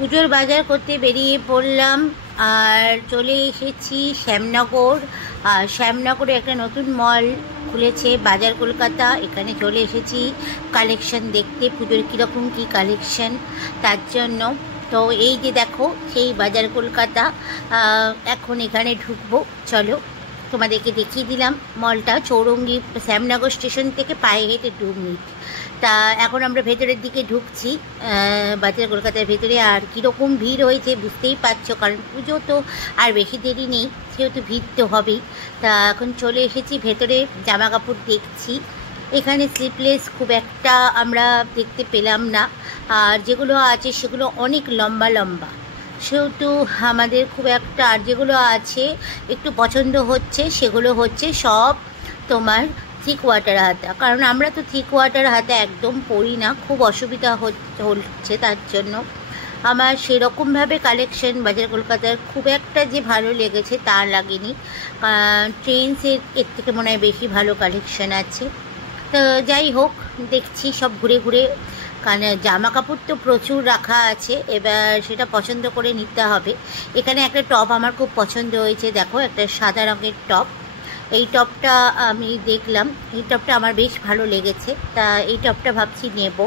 পুজোর বাজার করতে বেরিয়ে পড়লাম আর চলে এসেছি শ্যামনগর। আর শ্যামনগরে একটা নতুন মল খুলেছে বাজার কলকাতা, এখানে চলে এসেছি কালেকশন দেখতে, পুজোর কীরকম কী কালেকশন তার জন্য। তো এই যে দেখো সেই বাজার কলকাতা, এখন এখানে ঢুকবো, চলো তোমাদেরকে দেখিয়ে দিলাম মলটা। চৌরঙ্গি শ্যামনগর স্টেশন থেকে পায়ে হেঁটে 2 মিনিট। তা এখন আমরা ভেতরের দিকে ঢুকছি বাজার কলকাতার ভেতরে। আর কীরকম ভিড় হয়েছে বুঝতেই পারছো, কারণ পুজো তো আর বেশি দেরি নেই, সেহেতু ভিড় তো হবেই। তা এখন চলে এসেছি ভেতরে, জামা কাপড় দেখছি। এখানে স্লিপলেস খুব একটা আমরা দেখতে পেলাম না, আর যেগুলো আছে সেগুলো অনেক লম্বা লম্বা, সেহেতু আমাদের খুব একটা, আর যেগুলো আছে একটু পছন্দ হচ্ছে সেগুলো হচ্ছে সব তোমার থিক ওয়াটার হাতা, কারণ আমরা তো থিক ওয়াটার হাতা একদম পরি না, খুব অসুবিধা হচ্ছে। তার জন্য আমার সেরকমভাবে কালেকশন বাজার কলকাতার খুব একটা যে ভালো লেগেছে তা লাগেনি। ট্রেন্ডসের এর থেকে মনে হয় বেশি ভালো কালেকশন আছে। তো যাই হোক, দেখছি সব ঘুরে ঘুরে, কারণ জামা কাপড় তো প্রচুর রাখা আছে, এবার সেটা পছন্দ করে নিতে হবে। এখানে একটা টপ আমার খুব পছন্দ হয়েছে, দেখো একটা সাদা রঙের টপ। এই টপটা আমি দেখলাম, এই টপটা আমার বেশ ভালো লেগেছে, তা এই টপটা ভাবছি নেব।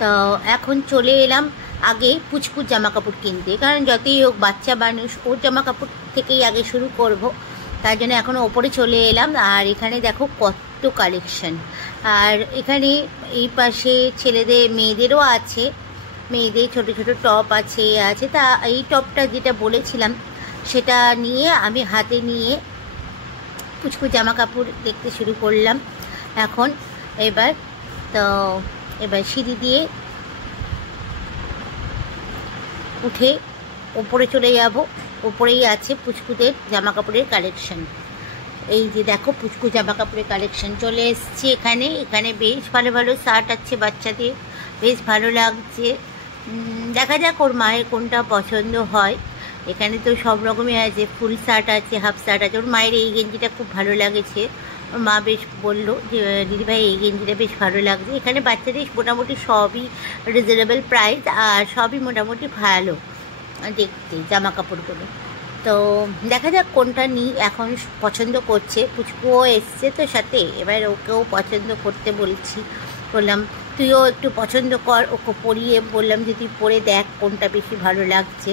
তো এখন চলে এলাম আগে পুচকুর জামা কাপড় কিনতে, কারণ যতই হোক বাচ্চা মানুষ, ওর জামা কাপড় থেকেই আগে শুরু করব, তার জন্য এখনও ওপরে চলে এলাম। আর এখানে দেখো কত কালেকশন, আর এখানে এই পাশে ছেলেদের মেয়েদেরও আছে, মেয়েদের ছোট ছোট টপ আছে আছে। তা এই টপটা যেটা বলেছিলাম সেটা নিয়ে আমি হাতে নিয়ে পুচকু জামা কাপড় দেখতে শুরু করলাম এখন। এবার সিঁড়ি দিয়ে উঠে ওপরে চলে যাব, ওপরেই আছে পুচকুদের জামা কাপড়ের কালেকশন। এই যে দেখো পুচকু জামা কাপড়ের কালেকশন চলে এসছে এখানে। এখানে বেশ ভালো ভালো শার্ট আছে বাচ্চাদের, বেশ ভালো লাগছে। দেখা যাক ওর মায়ের কোনটা পছন্দ হয়। এখানে তো সব রকমই আছে, ফুল শার্ট আছে, হাফ শার্ট আছে। ওর মায়ের এই গেঞ্জিটা খুব ভালো লাগেছে, ওর মা বেশ বললো যে দিদিভাই এই গেঞ্জিটা বেশ ভালো লাগছে। এখানে বাচ্চাদের মোটামুটি সবই রিজনেবল প্রাইস, আর সবই মোটামুটি ভালো দেখতে জামা কাপড়গুলো। তো দেখা যাক কোনটা নিই, এখন পছন্দ করছে। পুচকুও এসছে তো সাথে, এবার ওকেও পছন্দ করতে বললাম তুইও একটু পছন্দ কর, ওকে পরিয়ে বললাম যে তুই পরে দেখ কোনটা বেশি ভালো লাগছে।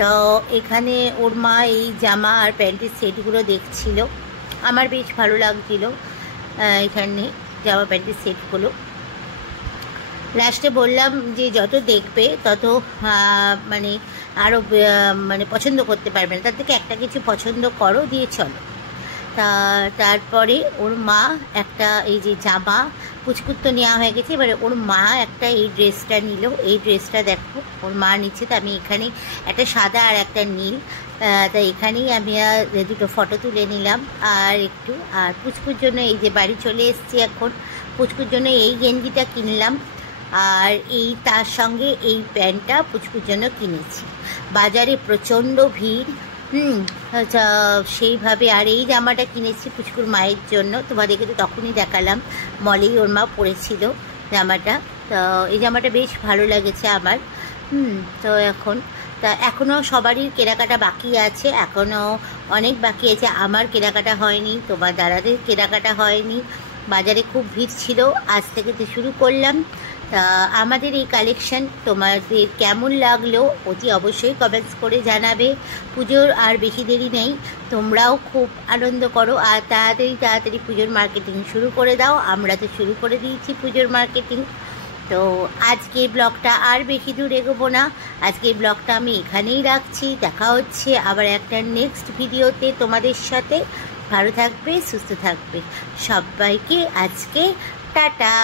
তো এখানে ওর মা এই জামা আর প্যান্টের সেটগুলো দেখছিল, আমার বেশ ভালো লাগছিল এখানে জামা প্যান্টের সেটগুলো। লাস্টে বললাম যে যত দেখবে তত মানে আরও মানে পছন্দ করতে পারবে না, তার থেকে একটা কিছু পছন্দ করো দিয়ে চলো। তারপরে ওর মা একটা এই যে জামা, পুচকুর তো নেওয়া হয়ে গেছে, এবারে ওর মা একটা এই ড্রেসটা নিল। এই ড্রেসটা দেখো ওর মা নিচ্ছে, তো আমি এখানে একটা সাদা আর একটা নীল, তাই এখানেই আমি দুটো ফটো তুলে নিলাম। আর পুচকুর জন্য এই যে বাড়ি চলে এসেছি এখন, পুচকুর জন্য এই গেঞ্জিটা কিনলাম, আর এই তার সঙ্গে এই প্যান্টটা পুচকুর জন্য কিনেছি। বাজারে প্রচণ্ড ভিড়, সেইভাবে। আর এই জামাটা কিনেছি পুচকুর মায়ের জন্য, তোমাদেরকে তো তখনই দেখালাম, মলেই ওর মা পরেছিল জামাটা। তো এই জামাটা বেশ ভালো লেগেছে আমার। তো এখনও সবারই কেনাকাটা বাকি আছে, এখনও অনেক বাকি আছে। আমার কেনাকাটা হয়নি, তোমার দাদাদের কেনাকাটা হয়নি, বাজারে খুব ভিড় ছিল। আজ থেকে তো শুরু করলাম। তা আমাদের এই কালেকশন তোমাদের কেমন লাগলো অতি অবশ্যই কমেন্টস করে জানাবে। পুজোর আর বেশি দেরি নেই, তোমরাও খুব আনন্দ করো আর তাড়াতাড়ি পুজোর মার্কেটিং শুরু করে দাও। আমরা তো শুরু করে দিয়েছি পুজোর মার্কেটিং। তো আজকের ব্লগটা আর বেশি দূর এগোবো না, আজকের ব্লগটা আমি এখানেই রাখছি। দেখা হচ্ছে আবার একটা নেক্সট ভিডিওতে তোমাদের সাথে। ভালো থাকবে, সুস্থ থাকবে, সবাইকে আজকে টাটা।